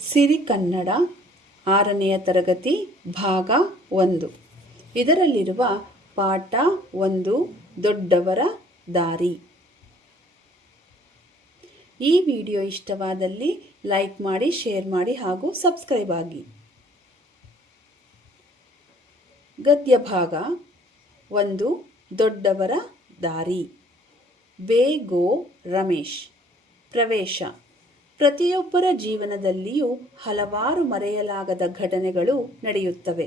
ಸಿರಿ ಕನ್ನಡ 6ನೆಯ ತರಗತಿ ಭಾಗ 1. ಇದರಲ್ಲಿರುವ ಪಾಠ 1 ದೊಡ್ಡವರ ದಾರಿ. ಈ ವಿಡಿಯೋ ಇಷ್ಟವಾದಲ್ಲಿ ಲೈಕ್ ಮಾಡಿ, ಶೇರ್ ಮಾಡಿ ಹಾಗೂ ಸಬ್ಸ್ಕ್ರೈಬ್ ಆಗಿ. ಗದ್ಯ ಭಾಗ 1 ದೊಡ್ಡವರ ದಾರಿ. ಬೇಗೋ ರಮೇಶ್. ಪ್ರವೇಶ. ಪ್ರತಿಯೊಬ್ಬರ ಜೀವನದಲ್ಲಿಯೂ ಹಲವಾರು ಮರೆಯಲಾಗದ ಘಟನೆಗಳು ನಡೆಯುತ್ತವೆ.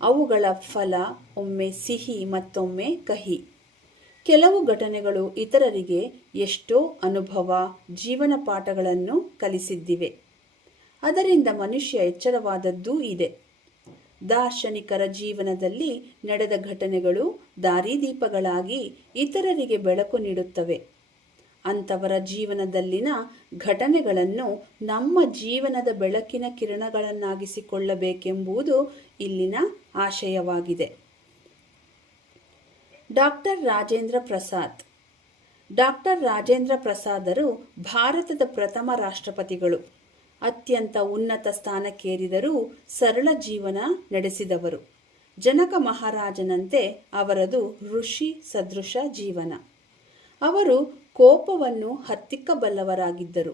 ಅವುಗಳ ಫಲ ಒಮ್ಮೆ ಸಿಹಿ ಮತ್ತೊಮ್ಮೆ ಕಹಿ. ಕೆಲವು ಘಟನೆಗಳು ಇತರರಿಗೆ ಎಷ್ಟೋ ಅನುಭವ, ಜೀವನ ಪಾಠಗಳನ್ನು ಕಲಿಸಿದ್ದಿವೆ. ಅದರಿಂದ ಮನುಷ್ಯ ಎಚ್ಚರವಾದದ್ದೂ ಇದೆ. ದಾರ್ಶನಿಕರ ಜೀವನದಲ್ಲಿ ನಡೆದ ಘಟನೆಗಳು ದಾರಿದೀಪಗಳಾಗಿ ಇತರರಿಗೆ ಬೆಳಕು ನೀಡುತ್ತವೆ. ಅಂಥವರ ಜೀವನದಲ್ಲಿನ ಘಟನೆಗಳನ್ನು ನಮ್ಮ ಜೀವನದ ಬೆಳಕಿನ ಕಿರಣಗಳನ್ನಾಗಿಸಿಕೊಳ್ಳಬೇಕೆಂಬುದು ಇಲ್ಲಿನ ಆಶಯವಾಗಿದೆ. ಡಾಕ್ಟರ್ ರಾಜೇಂದ್ರ ಪ್ರಸಾದ್. ಡಾಕ್ಟರ್ ರಾಜೇಂದ್ರ ಪ್ರಸಾದರು ಭಾರತದ ಪ್ರಥಮ ರಾಷ್ಟ್ರಪತಿಗಳು. ಅತ್ಯಂತ ಉನ್ನತ ಸ್ಥಾನಕ್ಕೇರಿದರೂ ಸರಳ ಜೀವನ ನಡೆಸಿದವರು. ಜನಕ ಮಹಾರಾಜನಂತೆ ಅವರದು ಋಷಿ ಸದೃಶ ಜೀವನ. ಅವರು ಕೋಪವನ್ನು ಹತ್ತಿಕ್ಕಬಲ್ಲವರಾಗಿದ್ದರು.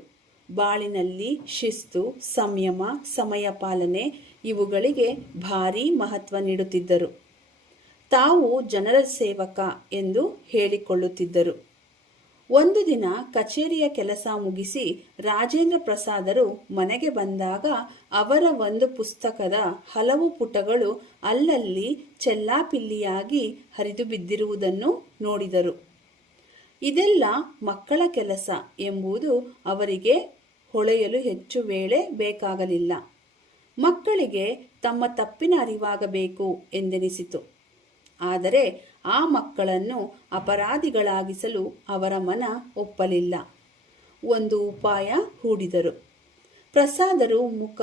ಬಾಳಿನಲ್ಲಿ ಶಿಸ್ತು, ಸಂಯಮ, ಸಮಯ ಪಾಲನೆ ಇವುಗಳಿಗೆ ಭಾರೀ ಮಹತ್ವ ನೀಡುತ್ತಿದ್ದರು. ತಾವು ಜನರ ಸೇವಕ ಎಂದು ಹೇಳಿಕೊಳ್ಳುತ್ತಿದ್ದರು. ಒಂದು ದಿನ ಕಚೇರಿಯ ಕೆಲಸ ಮುಗಿಸಿ ರಾಜೇಂದ್ರ ಪ್ರಸಾದರು ಮನೆಗೆ ಬಂದಾಗ ಅವರ ಒಂದು ಪುಸ್ತಕದ ಹಲವು ಪುಟಗಳು ಅಲ್ಲಲ್ಲಿ ಚೆಲ್ಲಾಪಿಲ್ಲಿಯಾಗಿ ಹರಿದು ಬಿದ್ದಿರುವುದನ್ನು ನೋಡಿದರು. ಇದೆಲ್ಲ ಮಕ್ಕಳ ಕೆಲಸ ಎಂಬುದು ಅವರಿಗೆ ಹೊಳೆಯಲು ಹೆಚ್ಚು ವೇಳೆ ಬೇಕಾಗಲಿಲ್ಲ. ಮಕ್ಕಳಿಗೆ ತಮ್ಮ ತಪ್ಪಿನ ಅರಿವಾಗಬೇಕು ಎಂದೆನಿಸಿತು. ಆದರೆ ಆ ಮಕ್ಕಳನ್ನು ಅಪರಾಧಿಗಳಾಗಿಸಲು ಅವರ ಮನ ಒಪ್ಪಲಿಲ್ಲ. ಒಂದು ಉಪಾಯ ಹೂಡಿದರು. ಪ್ರಸಾದರು ಮುಖ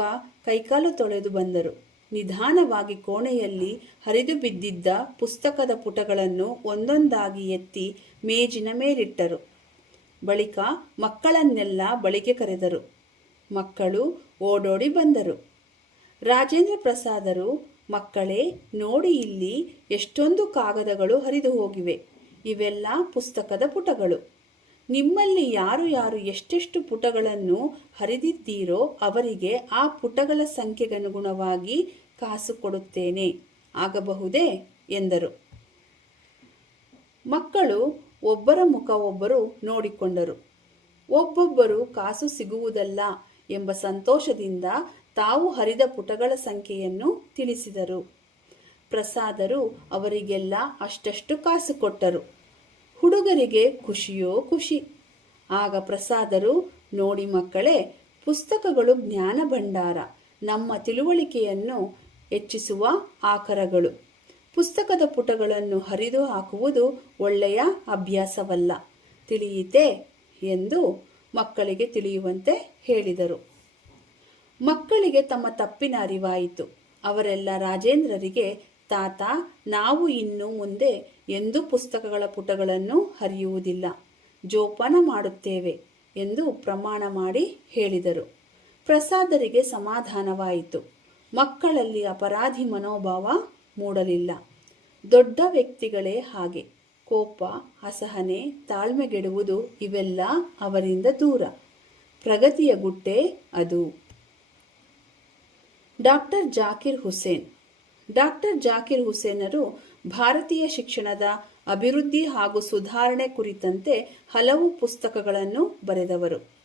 ಕೈಕಾಲು ತೊಳೆದು ಬಂದರು. ನಿಧಾನವಾಗಿ ಕೋಣೆಯಲ್ಲಿ ಹರಿದು ಬಿದ್ದಿದ್ದ ಪುಸ್ತಕದ ಪುಟಗಳನ್ನು ಒಂದೊಂದಾಗಿ ಎತ್ತಿ ಮೇಜಿನ ಮೇಲಿಟ್ಟರು. ಬಳಿಕ ಮಕ್ಕಳನ್ನೆಲ್ಲ ಬಳಿಗೆ ಕರೆದರು. ಮಕ್ಕಳು ಓಡೋಡಿ ಬಂದರು. ರಾಜೇಂದ್ರ ಪ್ರಸಾದರು, ಮಕ್ಕಳೇ ನೋಡಿ, ಇಲ್ಲಿ ಎಷ್ಟೊಂದು ಕಾಗದಗಳು ಹರಿದು ಹೋಗಿವೆ. ಇವೆಲ್ಲ ಪುಸ್ತಕದ ಪುಟಗಳು. ನಿಮ್ಮಲ್ಲಿ ಯಾರು ಯಾರು ಎಷ್ಟೆಷ್ಟು ಪುಟಗಳನ್ನು ಹರಿದಿದ್ದೀರೋ ಅವರಿಗೆ ಆ ಪುಟಗಳ ಸಂಖ್ಯೆಗನುಗುಣವಾಗಿ ಕಾಸು ಕೊಡುತ್ತೇನೆ, ಆಗಬಹುದೇ ಎಂದರು. ಮಕ್ಕಳು ಒಬ್ಬರ ಮುಖ ಒಬ್ಬರು ನೋಡಿಕೊಂಡರು. ಒಬ್ಬೊಬ್ಬರು ಕಾಸು ಸಿಗುವುದಲ್ಲ ಎಂಬ ಸಂತೋಷದಿಂದ ತಾವು ಹರಿದ ಪುಟಗಳ ಸಂಖ್ಯೆಯನ್ನು ತಿಳಿಸಿದರು. ಪ್ರಸಾದರು ಅವರಿಗೆಲ್ಲ ಅಷ್ಟಷ್ಟು ಕಾಸು ಕೊಟ್ಟರು. ಹುಡುಗರಿಗೆ ಖುಷಿಯೋ ಖುಷಿ. ಆಗ ಪ್ರಸಾದರು, ನೋಡಿ ಮಕ್ಕಳೇ, ಪುಸ್ತಕಗಳು ಜ್ಞಾನ ಭಂಡಾರ, ನಮ್ಮ ತಿಳುವಳಿಕೆಯನ್ನು ಹೆಚ್ಚಿಸುವ ಆಕರಗಳು. ಪುಸ್ತಕದ ಪುಟಗಳನ್ನು ಹರಿದು ಹಾಕುವುದು ಒಳ್ಳೆಯ ಅಭ್ಯಾಸವಲ್ಲ, ತಿಳಿಯಿತೆ ಎಂದು ಮಕ್ಕಳಿಗೆ ತಿಳಿಯುವಂತೆ ಹೇಳಿದರು. ಮಕ್ಕಳಿಗೆ ತಮ್ಮ ತಪ್ಪಿನ ಅರಿವಾಯಿತು. ಅವರೆಲ್ಲ ರಾಜೇಂದ್ರರಿಗೆ, ತಾತ, ನಾವು ಇನ್ನು ಮುಂದೆ ಎಂದೂ ಪುಸ್ತಕಗಳ ಪುಟಗಳನ್ನು ಹರಿಯುವುದಿಲ್ಲ, ಜೋಪಾನ ಮಾಡುತ್ತೇವೆ ಎಂದು ಪ್ರಮಾಣ ಮಾಡಿ ಹೇಳಿದರು. ಪ್ರಸಾದರಿಗೆ ಸಮಾಧಾನವಾಯಿತು. ಮಕ್ಕಳಲ್ಲಿ ಅಪರಾಧಿ ಮನೋಭಾವ ಮೂಡಲಿಲ್ಲ. ದೊಡ್ಡ ವ್ಯಕ್ತಿಗಳೇ ಹಾಗೆ. ಕೋಪ, ಅಸಹನೆ, ತಾಳ್ಮೆಗೆಡುವುದು ಇವೆಲ್ಲ ಅವರಿಂದ ದೂರ. ಪ್ರಗತಿಯ ಗುಟ್ಟೆ ಅದು. ಡಾಕ್ಟರ್ ಜಾಕಿರ್ ಹುಸೇನ್. ಡಾಕ್ಟರ್ ಜಾಕಿರ್ ಹುಸೇನರು ಭಾರತೀಯ ಶಿಕ್ಷಣದ ಅಭಿವೃದ್ಧಿ ಹಾಗೂ ಸುಧಾರಣೆ ಕುರಿತಂತೆ ಹಲವು ಪುಸ್ತಕಗಳನ್ನು ಬರೆದವರು.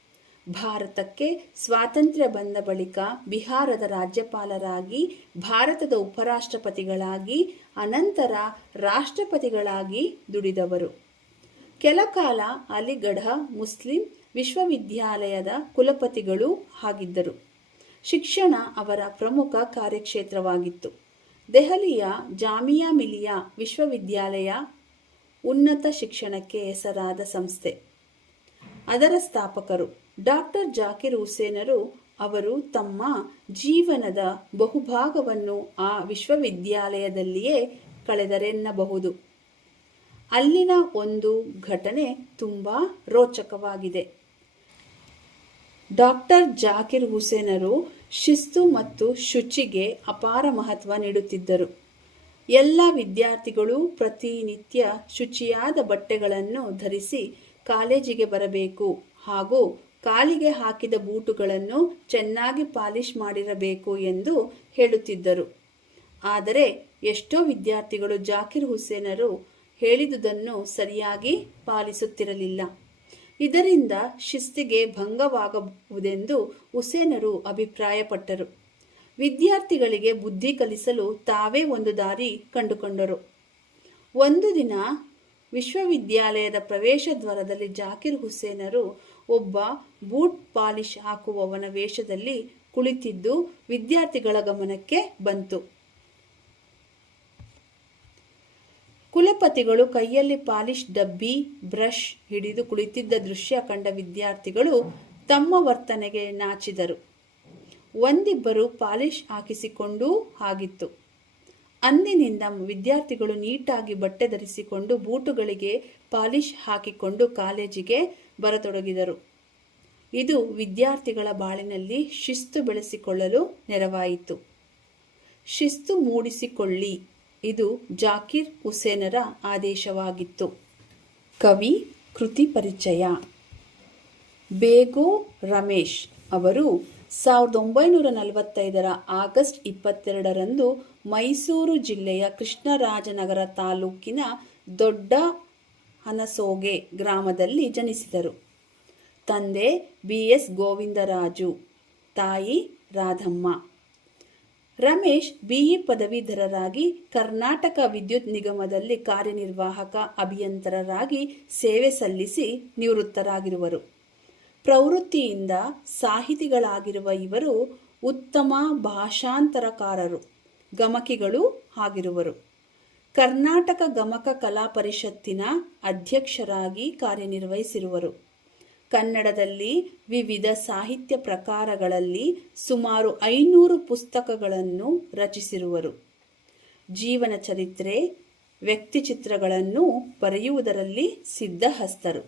ಭಾರತಕ್ಕೆ ಸ್ವಾತಂತ್ರ್ಯ ಬಂದ ಬಳಿಕ ಬಿಹಾರದ ರಾಜ್ಯಪಾಲರಾಗಿ, ಭಾರತದ ಉಪರಾಷ್ಟ್ರಪತಿಗಳಾಗಿ, ಅನಂತರ ರಾಷ್ಟ್ರಪತಿಗಳಾಗಿ ದುಡಿದವರು. ಕೆಲಕಾಲ ಅಲಿಗಢ ಮುಸ್ಲಿಂ ವಿಶ್ವವಿದ್ಯಾಲಯದ ಕುಲಪತಿಗಳೂ ಆಗಿದ್ದರು. ಶಿಕ್ಷಣ ಅವರ ಪ್ರಮುಖ ಕಾರ್ಯಕ್ಷೇತ್ರವಾಗಿತ್ತು. ದೆಹಲಿಯ ಜಾಮಿಯಾ ಮಿಲಿಯಾ ವಿಶ್ವವಿದ್ಯಾಲಯ ಉನ್ನತ ಶಿಕ್ಷಣಕ್ಕೆ ಹೆಸರಾದ ಸಂಸ್ಥೆ. ಅದರ ಸ್ಥಾಪಕರು ಡಾಕ್ಟರ್ ಜಾಕಿರ್ ಹುಸೇನರು. ಅವರು ತಮ್ಮ ಜೀವನದ ಬಹುಭಾಗವನ್ನು ಆ ವಿಶ್ವವಿದ್ಯಾಲಯದಲ್ಲಿಯೇ ಕಳೆದರೆನ್ನಬಹುದು. ಅಲ್ಲಿನ ಒಂದು ಘಟನೆ ತುಂಬ ರೋಚಕವಾಗಿದೆ. ಡಾಕ್ಟರ್ ಜಾಕಿರ್ ಹುಸೇನರು ಶಿಸ್ತು ಮತ್ತು ಶುಚಿಗೆ ಅಪಾರ ಮಹತ್ವ ನೀಡುತ್ತಿದ್ದರು. ಎಲ್ಲ ವಿದ್ಯಾರ್ಥಿಗಳು ಪ್ರತಿನಿತ್ಯ ಶುಚಿಯಾದ ಬಟ್ಟೆಗಳನ್ನು ಧರಿಸಿ ಕಾಲೇಜಿಗೆ ಬರಬೇಕು ಹಾಗೂ ಕಾಲಿಗೆ ಹಾಕಿದ ಬೂಟುಗಳನ್ನು ಚೆನ್ನಾಗಿ ಪಾಲಿಶ್ ಮಾಡಿರಬೇಕು ಎಂದು ಹೇಳುತ್ತಿದ್ದರು. ಆದರೆ ಎಷ್ಟೋ ವಿದ್ಯಾರ್ಥಿಗಳು ಜಾಕಿರ್ ಹುಸೇನರು ಹೇಳಿದುದನ್ನು ಸರಿಯಾಗಿ ಪಾಲಿಸುತ್ತಿರಲಿಲ್ಲ. ಇದರಿಂದ ಶಿಸ್ತಿಗೆ ಭಂಗವಾಗಬಹುದೆಂದು ಹುಸೇನರು ಅಭಿಪ್ರಾಯಪಟ್ಟರು. ವಿದ್ಯಾರ್ಥಿಗಳಿಗೆ ಬುದ್ಧಿ ಕಲಿಸಲು ತಾವೇ ಒಂದು ದಾರಿ ಕಂಡುಕೊಂಡರು. ಒಂದು ದಿನ ವಿಶ್ವವಿದ್ಯಾಲಯದ ಪ್ರವೇಶ ದ್ವಾರದಲ್ಲಿ ಜಾಕಿರ್ ಹುಸೇನರು ಒಬ್ಬ ಬೂಟ್ ಪಾಲಿಶ್ ಹಾಕುವವನ ವೇಷದಲ್ಲಿ ಕುಳಿತಿದ್ದು ವಿದ್ಯಾರ್ಥಿಗಳ ಗಮನಕ್ಕೆ ಬಂತು. ಕುಲಪತಿಗಳು ಕೈಯಲ್ಲಿ ಪಾಲಿಶ್ ಡಬ್ಬಿ, ಬ್ರಷ್ ಹಿಡಿದು ಕುಳಿತಿದ್ದ ದೃಶ್ಯ ಕಂಡ ವಿದ್ಯಾರ್ಥಿಗಳು ತಮ್ಮ ವರ್ತನೆಗೆ ನಾಚಿದರು. ಒಂದಿಬ್ಬರು ಪಾಲಿಶ್ ಹಾಕಿಸಿಕೊಂಡೂ ಆಗಿತ್ತು. ಅಂದಿನಿಂದ ವಿದ್ಯಾರ್ಥಿಗಳು ನೀಟಾಗಿ ಬಟ್ಟೆ ಧರಿಸಿಕೊಂಡು ಬೂಟುಗಳಿಗೆ ಪಾಲಿಶ್ ಹಾಕಿಕೊಂಡು ಕಾಲೇಜಿಗೆ ಬರತೊಡಗಿದರು. ಇದು ವಿದ್ಯಾರ್ಥಿಗಳ ಬಾಳಿನಲ್ಲಿ ಶಿಸ್ತು ಬೆಳೆಸಿಕೊಳ್ಳಲು ನೆರವಾಯಿತು. ಶಿಸ್ತು ಮೂಡಿಸಿಕೊಳ್ಳಿ, ಇದು ಜಾಕಿರ್ ಹುಸೇನರ ಆದೇಶವಾಗಿತ್ತು. ಕವಿ ಕೃತಿ ಪರಿಚಯ. ಬೇಗೋ ರಮೇಶ್ ಅವರು 1945 ಆಗಸ್ಟ್ 22ರಂದು ಮೈಸೂರು ಜಿಲ್ಲೆಯ ಕೃಷ್ಣರಾಜನಗರ ತಾಲೂಕಿನ ದೊಡ್ಡ ಹನಸೋಗೆ ಗ್ರಾಮದಲ್ಲಿ ಜನಿಸಿದರು. ತಂದೆ BS ಗೋವಿಂದರಾಜು, ತಾಯಿ ರಾಧಮ್ಮ. ರಮೇಶ್ BE ಪದವೀಧರರಾಗಿ ಕರ್ನಾಟಕ ವಿದ್ಯುತ್ ನಿಗಮದಲ್ಲಿ ಕಾರ್ಯನಿರ್ವಾಹಕ ಅಭಿಯಂತರರಾಗಿ ಸೇವೆ ಸಲ್ಲಿಸಿ ನಿವೃತ್ತರಾಗಿರುವರು. ಪ್ರವೃತ್ತಿಯಿಂದ ಸಾಹಿತಿಗಳಾಗಿರುವ ಇವರು ಉತ್ತಮ ಭಾಷಾಂತರಕಾರರು, ಗಮಕಿಗಳೂ ಆಗಿರುವರು. ಕರ್ನಾಟಕ ಗಮಕ ಕಲಾ ಪರಿಷತ್ತಿನ ಅಧ್ಯಕ್ಷರಾಗಿ ಕಾರ್ಯನಿರ್ವಹಿಸಿರುವರು. ಕನ್ನಡದಲ್ಲಿ ವಿವಿಧ ಸಾಹಿತ್ಯ ಪ್ರಕಾರಗಳಲ್ಲಿ ಸುಮಾರು 500 ಪುಸ್ತಕಗಳನ್ನು ರಚಿಸಿರುವರು. ಜೀವನ ಚರಿತ್ರೆ, ವ್ಯಕ್ತಿಚಿತ್ರಗಳನ್ನು ಬರೆಯುವುದರಲ್ಲಿ ಸಿದ್ಧಹಸ್ತರು.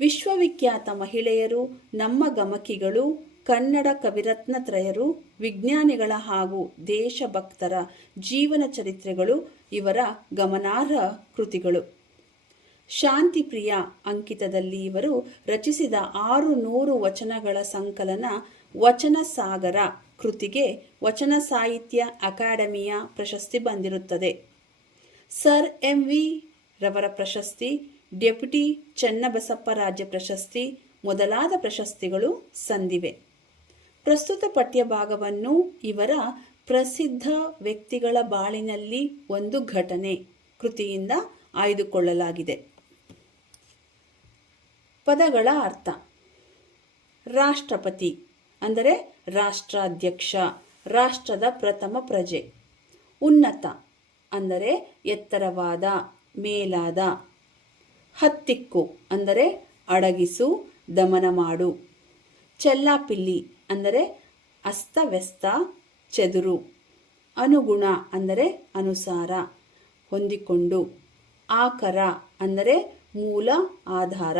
ವಿಶ್ವವಿಖ್ಯಾತ ಮಹಿಳೆಯರು, ನಮ್ಮ ಗಮಕಿಗಳು, ಕನ್ನಡ ಕವಿರತ್ನತ್ರಯರು, ವಿಜ್ಞಾನಿಗಳ ಹಾಗೂ ದೇಶಭಕ್ತರ ಜೀವನ ಚರಿತ್ರೆಗಳು ಇವರ ಗಮನಾರ್ಹ ಕೃತಿಗಳು. ಶಾಂತಿಪ್ರಿಯ ಅಂಕಿತದಲ್ಲಿ ಇವರು ರಚಿಸಿದ 600 ವಚನಗಳ ಸಂಕಲನ ವಚನ ಸಾಗರ ಕೃತಿಗೆ ವಚನ ಸಾಹಿತ್ಯ ಅಕಾಡೆಮಿಯ ಪ್ರಶಸ್ತಿ ಬಂದಿರುತ್ತದೆ. ಸರ್ MV ರವರ ಪ್ರಶಸ್ತಿ, ಡೆಪ್ಯೂಟಿ ಚನ್ನಬಸಪ್ಪ ರಾಜ್ಯ ಪ್ರಶಸ್ತಿ ಮೊದಲಾದ ಪ್ರಶಸ್ತಿಗಳು ಸಂದಿವೆ. ಪ್ರಸ್ತುತ ಪಠ್ಯಭಾಗವನ್ನು ಇವರ ಪ್ರಸಿದ್ಧ ವ್ಯಕ್ತಿಗಳ ಬಾಳಿನಲ್ಲಿ ಒಂದು ಘಟನೆ ಕೃತಿಯಿಂದ ಆಯ್ದುಕೊಳ್ಳಲಾಗಿದೆ. ಪದಗಳ ಅರ್ಥ. ರಾಷ್ಟ್ರಪತಿ ಅಂದರೆ ರಾಷ್ಟ್ರಾಧ್ಯಕ್ಷ, ರಾಷ್ಟ್ರದ ಪ್ರಥಮ ಪ್ರಜೆ. ಉನ್ನತ ಅಂದರೆ ಎತ್ತರವಾದ, ಮೇಲಾದ. ಹತ್ತಿಕ್ಕು ಅಂದರೆ ಅಡಗಿಸು, ದಮನ ಮಾಡು. ಚೆಲ್ಲಾಪಿಲ್ಲಿ ಅಂದರೆ ಅಸ್ತವ್ಯಸ್ತ, ಚೆದುರು. ಅನುಗುಣ ಅಂದರೆ ಅನುಸಾರ, ಹೊಂದಿಕೊಂಡು. ಆಕರ ಅಂದರೆ ಮೂಲ, ಆಧಾರ.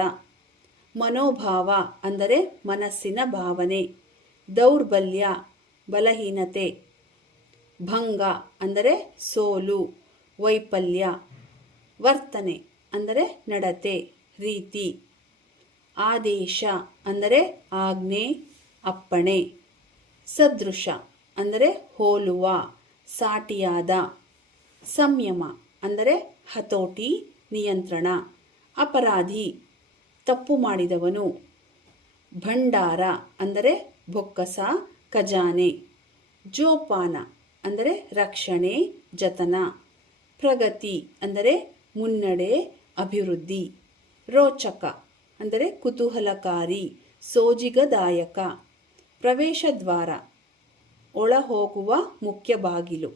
ಮನೋಭಾವ ಅಂದರೆ ಮನಸ್ಸಿನ ಭಾವನೆ. ದೌರ್ಬಲ್ಯ ಬಲಹೀನತೆ. ಭಂಗ ಅಂದರೆ ಸೋಲು, ವೈಫಲ್ಯ. ವರ್ತನೆ ಅಂದರೆ ನಡತೆ, ರೀತಿ. ಆದೇಶ ಅಂದರೆ ಆಜ್ಞೆ, ಅಪ್ಪಣೆ. ಸದೃಶ ಅಂದರೆ ಹೋಲುವ, ಸಾಟಿಯಾದ. ಸಂಯಮ ಅಂದರೆ ಹತೋಟಿ, ನಿಯಂತ್ರಣ. ಅಪರಾಧಿ ತಪ್ಪು ಮಾಡಿದವನು. ಭಂಡಾರ ಅಂದರೆ ಬೊಕ್ಕಸ, ಖಜಾನೆ. ಜೋಪಾನ ಅಂದರೆ ರಕ್ಷಣೆ, ಜತನ. ಪ್ರಗತಿ ಅಂದರೆ ಮುನ್ನಡೆ, ಅಭಿವೃದ್ಧಿ. ರೋಚಕ ಅಂದರೆ ಕುತೂಹಲಕಾರಿ, ಸೋಜಿಗದಾಯಕ. ಪ್ರವೇಶ ದ್ವಾರ ಒಳ ಹೋಗುವ ಮುಖ್ಯ ಬಾಗಿಲು.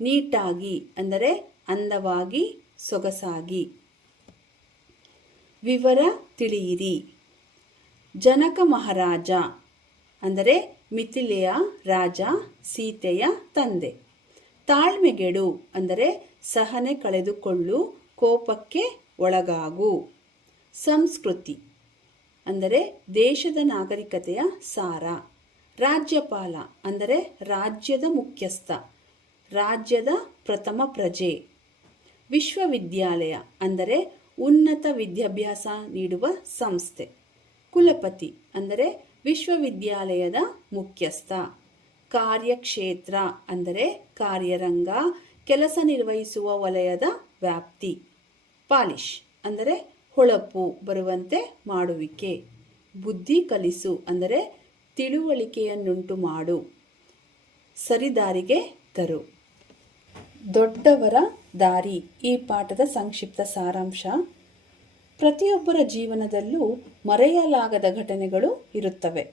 ನೀಟಾಗಿ ಅಂದರೆ ಅಂದವಾಗಿ, ಸೊಗಸಾಗಿ. ವಿವರ ತಿಳಿಯಿರಿ. ಜನಕ ಮಹಾರಾಜ ಅಂದರೆ ಮಿಥಿಲೆಯ ರಾಜ, ಸೀತೆಯ ತಂದೆ. ತಾಳ್ಮೆಗೆಡು ಅಂದರೆ ಸಹನೆ ಕಳೆದುಕೊಳ್ಳು, ಕೋಪಕ್ಕೆ ಒಳಗಾಗು. ಸಂಸ್ಕೃತಿ ಅಂದರೆ ದೇಶದ ನಾಗರಿಕತೆಯ ಸಾರ. ರಾಜ್ಯಪಾಲ ಅಂದರೆ ರಾಜ್ಯದ ಮುಖ್ಯಸ್ಥ, ರಾಜ್ಯದ ಪ್ರಥಮ ಪ್ರಜೆ. ವಿಶ್ವವಿದ್ಯಾಲಯ ಅಂದರೆ ಉನ್ನತ ವಿದ್ಯಾಭ್ಯಾಸ ನೀಡುವ ಸಂಸ್ಥೆ. ಕುಲಪತಿ ಅಂದರೆ ವಿಶ್ವವಿದ್ಯಾಲಯದ ಮುಖ್ಯಸ್ಥ. ಕಾರ್ಯಕ್ಷೇತ್ರ ಅಂದರೆ ಕಾರ್ಯರಂಗ, ಕೆಲಸ ನಿರ್ವಹಿಸುವ ವಲಯದ ವ್ಯಾಪ್ತಿ. ಪಾಲಿಶ್ ಅಂದರೆ ಹೊಳಪು ಬರುವಂತೆ ಮಾಡುವಿಕೆ. ಬುದ್ಧಿ ಕಲಿಸು ಅಂದರೆ ತಿಳುವಳಿಕೆಯನ್ನುಂಟು ಮಾಡು, ಸರಿದಾರಿಗೆ ತರು. ದೊಡ್ಡವರ ದಾರಿ ಈ ಪಾಠದ ಸಂಕ್ಷಿಪ್ತ ಸಾರಾಂಶ. ಪ್ರತಿಯೊಬ್ಬರ ಜೀವನದಲ್ಲೂ ಮರೆಯಲಾಗದ ಘಟನೆಗಳು ಇರುತ್ತವೆ.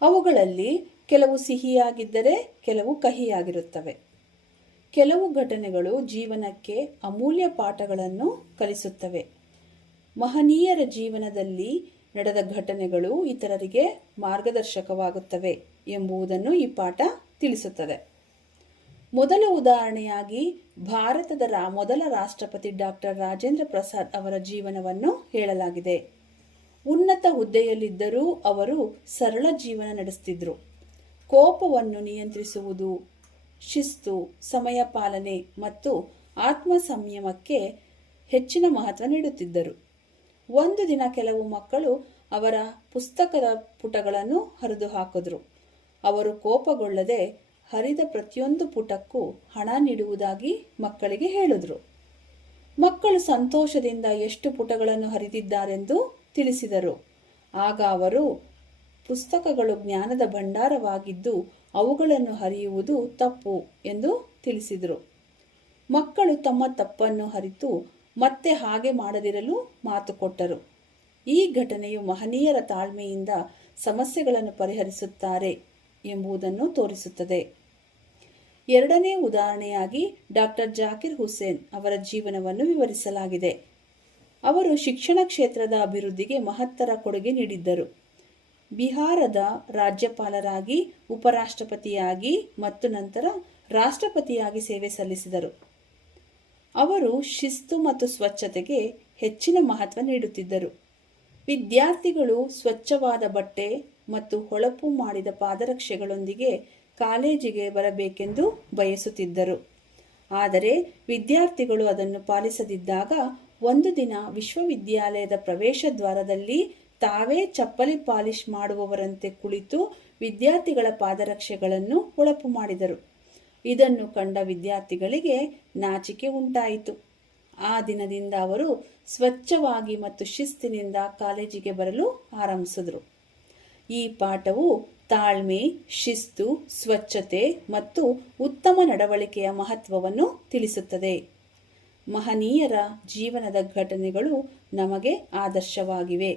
ಅವುಗಳಲ್ಲಿ ಕೆಲವು ಸಿಹಿಯಾಗಿದ್ದರೆ ಕೆಲವು ಕಹಿಯಾಗಿರುತ್ತವೆ. ಕೆಲವು ಘಟನೆಗಳು ಜೀವನಕ್ಕೆ ಅಮೂಲ್ಯ ಪಾಠಗಳನ್ನು ಕಲಿಸುತ್ತವೆ. ಮಹನೀಯರ ಜೀವನದಲ್ಲಿ ನಡೆದ ಘಟನೆಗಳು ಇತರರಿಗೆ ಮಾರ್ಗದರ್ಶಕವಾಗುತ್ತವೆ ಎಂಬುದನ್ನು ಈ ಪಾಠ ತಿಳಿಸುತ್ತದೆ. ಮೊದಲ ಉದಾಹರಣೆಯಾಗಿ ಭಾರತದ ಮೊದಲ ರಾಷ್ಟ್ರಪತಿ ಡಾಕ್ಟರ್ ರಾಜೇಂದ್ರ ಪ್ರಸಾದ್ ಅವರ ಜೀವನವನ್ನು ಹೇಳಲಾಗಿದೆ. ಉನ್ನತ ಹುದ್ದೆಯಲ್ಲಿದ್ದರೂ ಅವರು ಸರಳ ಜೀವನ ನಡೆಸುತ್ತಿದ್ದರು. ಕೋಪವನ್ನು ನಿಯಂತ್ರಿಸುವುದು, ಶಿಸ್ತು, ಸಮಯ ಪಾಲನೆ ಮತ್ತು ಆತ್ಮ ಸಂಯಮಕ್ಕೆ ಹೆಚ್ಚಿನ ಮಹತ್ವ ನೀಡುತ್ತಿದ್ದರು. ಒಂದು ದಿನ ಕೆಲವು ಮಕ್ಕಳು ಅವರ ಪುಸ್ತಕದ ಪುಟಗಳನ್ನು ಹರಿದು ಹಾಕಿದ್ರು. ಅವರು ಕೋಪಗೊಳ್ಳದೆ ಹರಿದ ಪ್ರತಿಯೊಂದು ಪುಟಕ್ಕೂ ಹಣ ನೀಡುವುದಾಗಿ ಮಕ್ಕಳಿಗೆ ಹೇಳಿದ್ರು. ಮಕ್ಕಳು ಸಂತೋಷದಿಂದ ಎಷ್ಟು ಪುಟಗಳನ್ನು ಹರಿದಿದ್ದಾರೆಂದು ತಿಳಿಸಿದರು. ಆಗ ಅವರು, ಪುಸ್ತಕಗಳು ಜ್ಞಾನದ ಭಂಡಾರವಾಗಿದ್ದು ಅವುಗಳನ್ನು ಹರಿಯುವುದು ತಪ್ಪು ಎಂದು ತಿಳಿಸಿದರು. ಮಕ್ಕಳು ತಮ್ಮ ತಪ್ಪನ್ನು ಅರಿತು ಮತ್ತೆ ಹಾಗೆ ಮಾಡದಿರಲು ಮಾತು ಕೊಟ್ಟರು. ಈ ಘಟನೆಯು ಮಹನೀಯರ ತಾಳ್ಮೆಯಿಂದ ಸಮಸ್ಯೆಗಳನ್ನು ಪರಿಹರಿಸುತ್ತಾರೆ ಎಂಬುದನ್ನು ತೋರಿಸುತ್ತದೆ. ಎರಡನೇ ಉದಾಹರಣೆಯಾಗಿ ಡಾಕ್ಟರ್ ಜಾಕಿರ್ ಹುಸೇನ್ ಅವರ ಜೀವನವನ್ನು ವಿವರಿಸಲಾಗಿದೆ. ಅವರು ಶಿಕ್ಷಣ ಕ್ಷೇತ್ರದ ಅಭಿವೃದ್ಧಿಗೆ ಮಹತ್ತರ ಕೊಡುಗೆ ನೀಡಿದ್ದರು. ಬಿಹಾರದ ರಾಜ್ಯಪಾಲರಾಗಿ, ಉಪರಾಷ್ಟ್ರಪತಿಯಾಗಿ ಮತ್ತು ನಂತರ ರಾಷ್ಟ್ರಪತಿಯಾಗಿ ಸೇವೆ ಸಲ್ಲಿಸಿದರು. ಅವರು ಶಿಸ್ತು ಮತ್ತು ಸ್ವಚ್ಛತೆಗೆ ಹೆಚ್ಚಿನ ಮಹತ್ವ ನೀಡುತ್ತಿದ್ದರು. ವಿದ್ಯಾರ್ಥಿಗಳು ಸ್ವಚ್ಛವಾದ ಬಟ್ಟೆ ಮತ್ತು ಹೊಳಪು ಮಾಡಿದ ಪಾದರಕ್ಷೆಗಳೊಂದಿಗೆ ಕಾಲೇಜಿಗೆ ಬರಬೇಕೆಂದು ಬಯಸುತ್ತಿದ್ದರು. ಆದರೆ ವಿದ್ಯಾರ್ಥಿಗಳು ಅದನ್ನು ಪಾಲಿಸದಿದ್ದಾಗ ಒಂದು ದಿನ ವಿಶ್ವವಿದ್ಯಾಲಯದ ಪ್ರವೇಶ ದ್ವಾರದಲ್ಲಿ ತಾವೇ ಚಪ್ಪಲಿ ಪಾಲಿಶ್ ಮಾಡುವವರಂತೆ ಕುಳಿತು ವಿದ್ಯಾರ್ಥಿಗಳ ಪಾದರಕ್ಷೆಗಳನ್ನು ಹೊಳಪು ಮಾಡಿದರು. ಇದನ್ನು ಕಂಡ ವಿದ್ಯಾರ್ಥಿಗಳಿಗೆ ನಾಚಿಕೆ ಉಂಟಾಯಿತು. ಆ ದಿನದಿಂದ ಅವರು ಸ್ವಚ್ಛವಾಗಿ ಮತ್ತು ಶಿಸ್ತಿನಿಂದ ಕಾಲೇಜಿಗೆ ಬರಲು ಆರಂಭಿಸಿದರು. ಈ ಪಾಠವು ತಾಳ್ಮೆ, ಶಿಸ್ತು, ಸ್ವಚ್ಛತೆ ಮತ್ತು ಉತ್ತಮ ನಡವಳಿಕೆಯ ಮಹತ್ವವನ್ನು ತಿಳಿಸುತ್ತದೆ. ಮಹನೀಯರ ಜೀವನದ ಘಟನೆಗಳು ನಮಗೆ ಆದರ್ಶವಾಗಿವೆ.